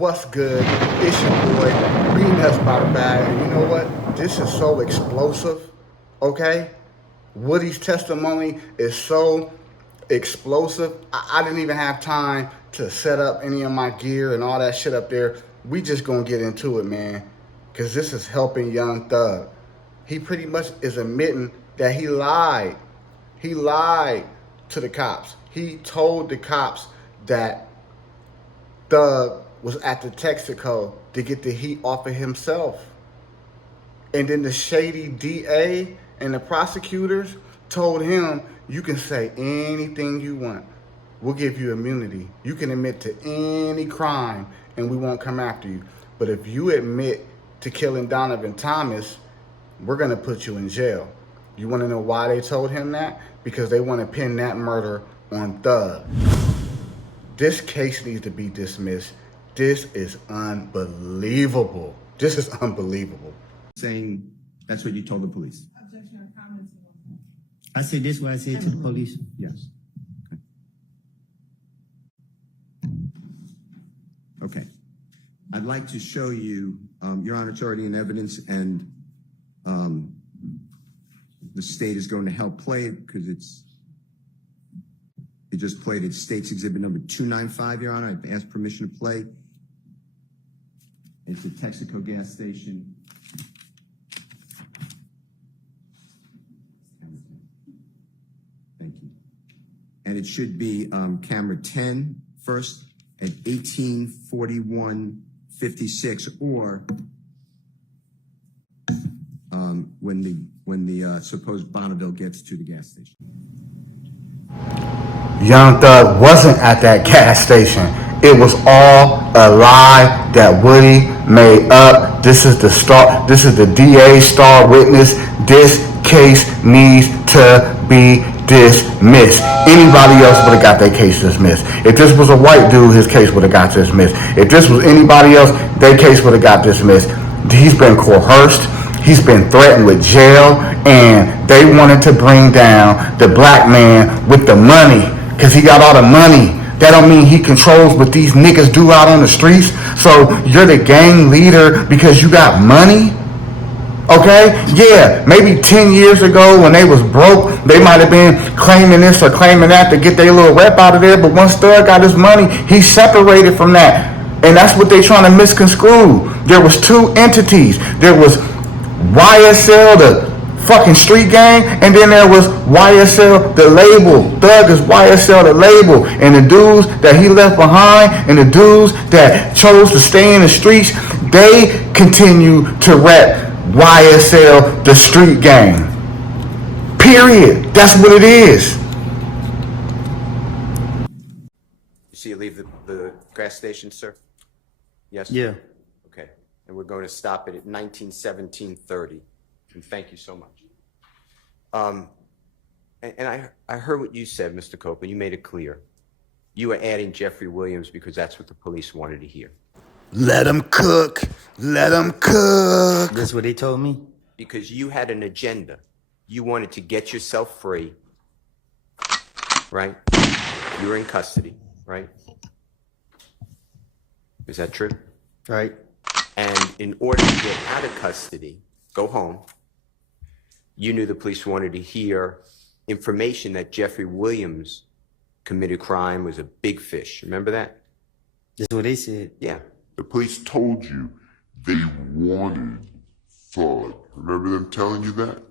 What's good? It's your boy, Nuts by the bag. And you know what? This is so explosive, okay? Woody's testimony is so explosive. I didn't even have time to set up any of my gear and all that shit up there. We just gonna get into it, man. Cause this is helping Young Thug. He pretty much is admitting that he lied. He lied to the cops. He told the cops that Thug was at the Texaco to get the heat off of himself. And then the shady DA and the prosecutors told him, you can say anything you want. We'll give you immunity. You can admit to any crime and we won't come after you. But if you admit to killing Donovan Thomas, we're going to put you in jail. You want to know why they told him that? Because they want to pin that murder on Thug. This case needs to be dismissed. This is unbelievable. This is unbelievable. Saying that's what you told the police. Objection or comments? I said this what I said to the police. Yes. Okay. I'd like to show you, Your Honor, it's already in evidence, and the state is going to help play it because it just played it. State's Exhibit number 295, Your Honor. I've asked permission to play. It's the Texaco gas station. Thank you. And it should be camera 10 first at 18:41:56, or when the supposed Bonneville gets to the gas station. Young Thug wasn't at that gas station. It was all a lie that Woody made up. This is the star. This is the DA star witness. This case needs to be dismissed. Anybody else would have got their case dismissed. If this was a white dude, his case would have got dismissed. If this was anybody else, their case would have got dismissed. He's been coerced. He's been threatened with jail, and they wanted to bring down the black man with the money because he got all the money. That don't mean he controls what these niggas do out on the streets. So you're the gang leader because you got money? Okay? Yeah, maybe 10 years ago when they was broke, they might have been claiming this or claiming that to get their little rep out of there. But once Thug got his money, he separated from that. And that's what they trying to misconstrue. There was two entities. There was YSL, the fucking street gang, and then there was YSL, the label. Thug is YSL, the label. And the dudes that he left behind and the dudes that chose to stay in the streets, they continue to rep YSL, the street gang. Period. That's what it is. You see you leave the gas station, sir? Yes? Yeah. Okay. And we're going to stop it at 19:17:30. And thank you so much. And I heard what you said, Mr. Copeland. You made it clear. You were adding Jeffrey Williams because that's what the police wanted to hear. Let him cook. Let him cook. That's what they told me. Because you had an agenda. You wanted to get yourself free, right? You were in custody, right? Is that true? Right. And in order to get out of custody, go home, you knew the police wanted to hear information that Jeffrey Williams committed crime, was a big fish. Remember that? That's what they said. Yeah. The police told you they wanted Thug. Remember them telling you that?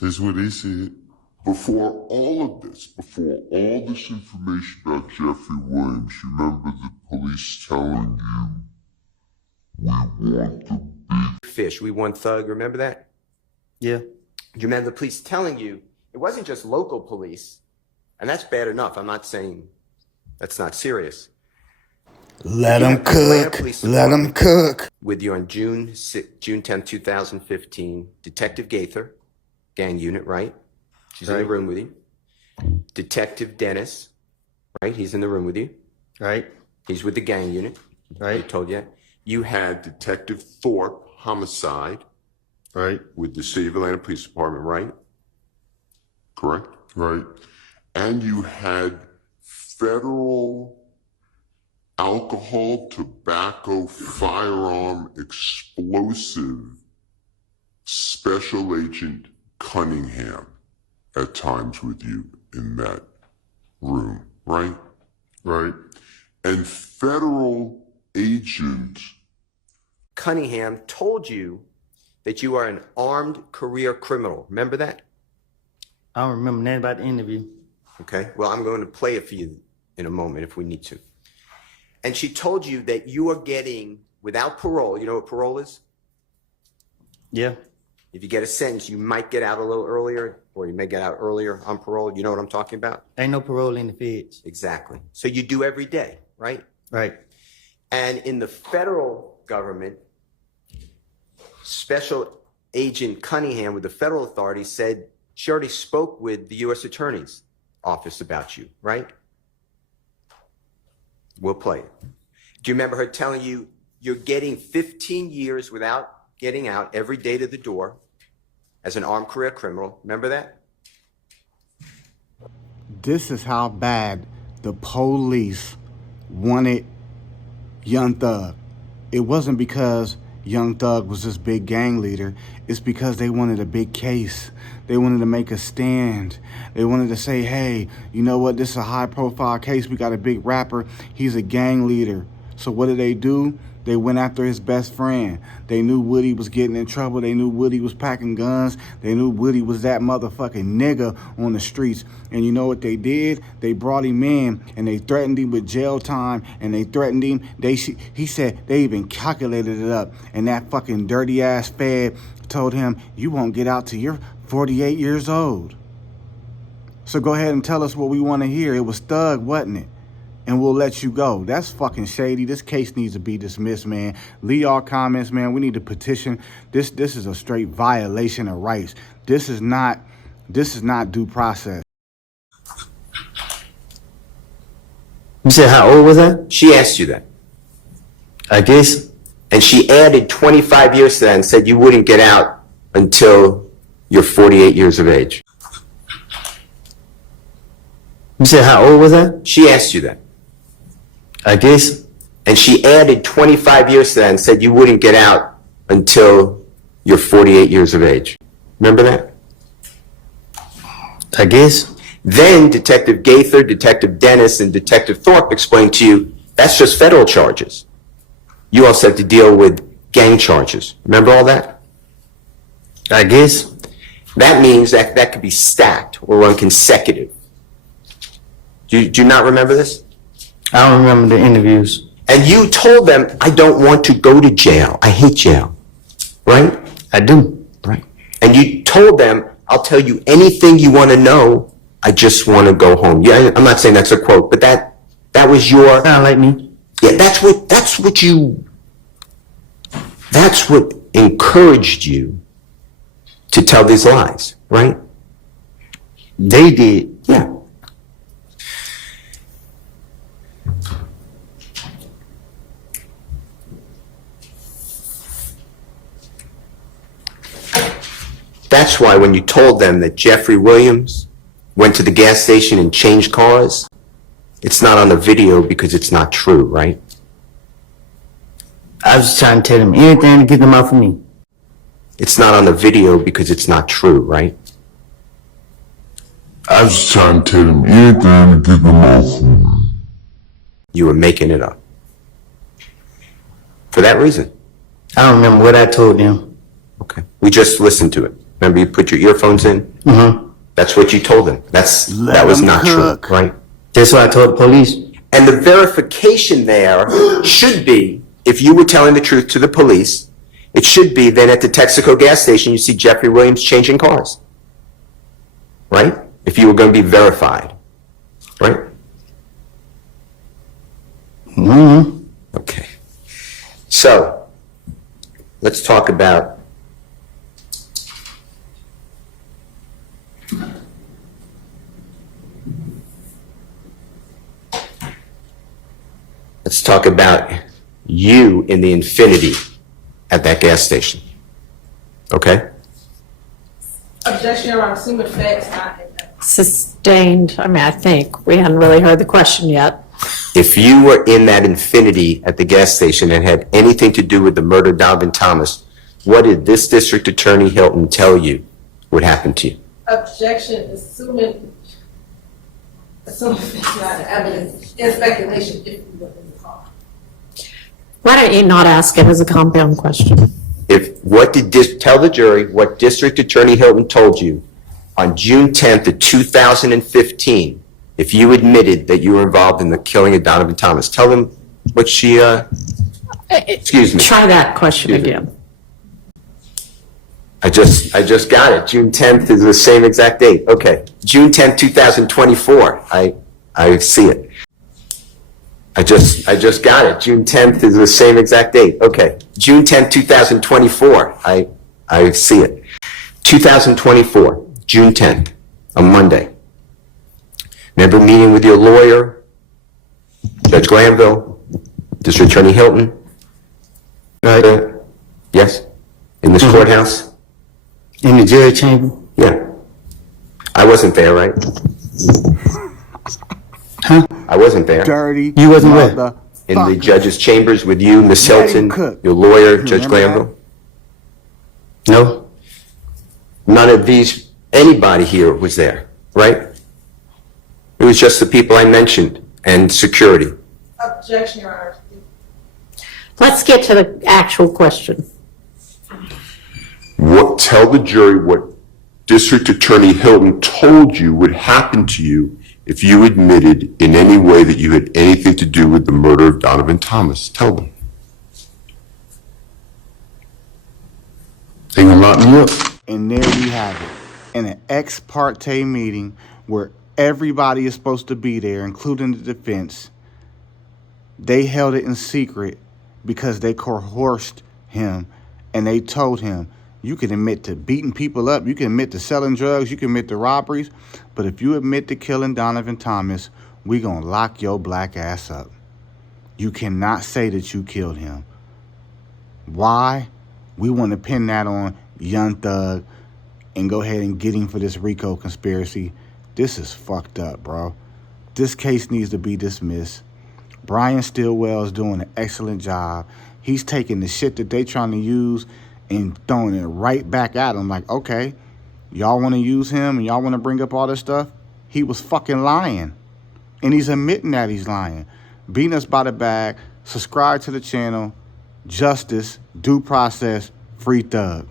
That's what they said. Before all of this, before all this information about Jeffrey Williams, you remember the police telling you, we want the big Fish. We want Thug. Remember that? Yeah. You remember the police telling you it wasn't just local police, and that's bad enough. I'm not saying that's not serious. Let him cook. Let him cook. With you on June 10th, 2015, Detective Gaither, gang unit, right? She's in the room with you. Detective Dennis, right? He's in the room with you. Right. He's with the gang unit. Right. I told you. You had Detective Thorpe, homicide, right? with the City of Atlanta Police Department, right? Correct? Right. And you had federal alcohol, tobacco, firearm, explosive, Special Agent Cunningham at times with you in that room, right? Right. And federal agent Cunningham told you that you are an armed career criminal. Remember that? I don't remember nothing about the interview. Okay. Well, I'm going to play it for you in a moment if we need to. And she told you that you are getting, without parole, you know what parole is? Yeah. If you get a sentence, you might get out a little earlier, or you may get out earlier on parole. You know what I'm talking about? Ain't no parole in the feds. Exactly. So you do every day, right? Right. And in the federal government, Special Agent Cunningham with the federal authorities said she already spoke with the U.S. Attorney's office about you, right? We'll play it. Do you remember her telling you you're getting 15 years without getting out every day to the door as an armed career criminal? Remember that? This is how bad the police wanted Young Thug. It wasn't because Young Thug was this big gang leader. It's because they wanted a big case. They wanted to make a stand. They wanted to say, hey, you know what? This is a high-profile case. We got a big rapper. He's a gang leader. So what did they do? They went after his best friend. They knew Woody was getting in trouble. They knew Woody was packing guns. They knew Woody was that motherfucking nigga on the streets. And you know what they did? They brought him in and they threatened him with jail time and they threatened him. He said they even calculated it up. And that fucking dirty ass fed told him, you won't get out till you're 48 years old. So go ahead and tell us what we want to hear. It was Thug, wasn't it? And we'll let you go. That's fucking shady. This case needs to be dismissed, man. Leave all comments, man. We need to petition. This is a straight violation of rights. This is not due process. You said how old was I? She asked you that. I guess. And she added 25 years to that and said you wouldn't get out until you're 48 years of age. You said how old was I? She asked you that. I guess. And she added 25 years to that and said you wouldn't get out until you're 48 years of age. Remember that? I guess. Then Detective Gaither, Detective Dennis, and Detective Thorpe explained to you that's just federal charges. You also have to deal with gang charges. Remember all that? I guess. That means that could be stacked or run consecutive. Do you not remember this? I don't remember the interviews. And you told them, I don't want to go to jail. I hate jail. Right? I do. Right. And you told them, I'll tell you anything you want to know. I just want to go home. Yeah, I'm not saying that's a quote, but that was your... Sound like me. Yeah, that's what encouraged you to tell these lies, right? They did. Yeah. That's why when you told them that Jeffrey Williams went to the gas station and changed cars, it's not on the video because it's not true, right? I was trying to tell them anything to get them off of me. It's not on the video because it's not true, right? I was trying to tell them anything to get them off. You were making it up. For that reason. I don't remember what I told them. Okay. We just listened to it. Remember you put your earphones in? Mm-hmm. That's what you told them. That was not true, right? That's what I told the police. And the verification there should be, if you were telling the truth to the police, it should be then at the Texaco gas station you see Jeffrey Williams changing cars. Right? If you were going to be verified. Right? Mm-hmm. Okay. So, let's talk about you in the Infinity at that gas station. Okay? Objection, Your Honor. Assuming facts not in that. Sustained. I mean, I think we hadn't really heard the question yet. If you were in that Infinity at the gas station and had anything to do with the murder of Donovan Thomas, what did this District Attorney Hilton tell you would happen to you? Objection, assuming it's not evidence, in speculation if you were in the car. Why don't you not ask it as a compound question? Tell the jury what District Attorney Hilton told you on June 10th of 2015, if you admitted that you were involved in the killing of Donovan Thomas. Tell them what she, excuse me. Try that question Excuse me. again. I just got it. June 10th is the same exact date. Okay. June 10th, 2024. I see it. I just got it. June 10th is the same exact date. Okay. June 10th, 2024. I see it. 2024, June 10th, a Monday. Remember meeting with your lawyer, Judge Glanville, District Attorney Hilton? Right. Yes? In this courthouse? In the jury chamber. Yeah. I wasn't there, right? Huh? I wasn't there. Dirty. You wasn't where? In the motherfucker. judge's chambers with you, Miss Yeah, you Hilton, could. your lawyer, You Judge remember Glanville? No. None of anybody here was there, right? It was just the people I mentioned and security. Objection, Your Honor. Let's get to the actual question. Tell the jury what District Attorney Hilton told you would happen to you if you admitted in any way that you had anything to do with the murder of Donovan Thomas. Tell them. They gonna lock me up. And there we have it. In an ex parte meeting where everybody is supposed to be there, including the defense, they held it in secret because they coerced him and they told him, you can admit to beating people up, you can admit to selling drugs, you can admit to robberies, but if you admit to killing Donovan Thomas, we gonna lock your black ass up. You cannot say that you killed him. Why? We want to pin that on Young Thug and go ahead and get him for this RICO conspiracy. This is fucked up, bro. This case needs to be dismissed. Brian Stillwell is doing an excellent job. He's taking the shit that they trying to use and throwing it right back at him. Like, okay, y'all want to use him and y'all want to bring up all this stuff? He was fucking lying. And he's admitting that he's lying. Beating us by the bag. Subscribe to the channel. Justice, due process, free Thug.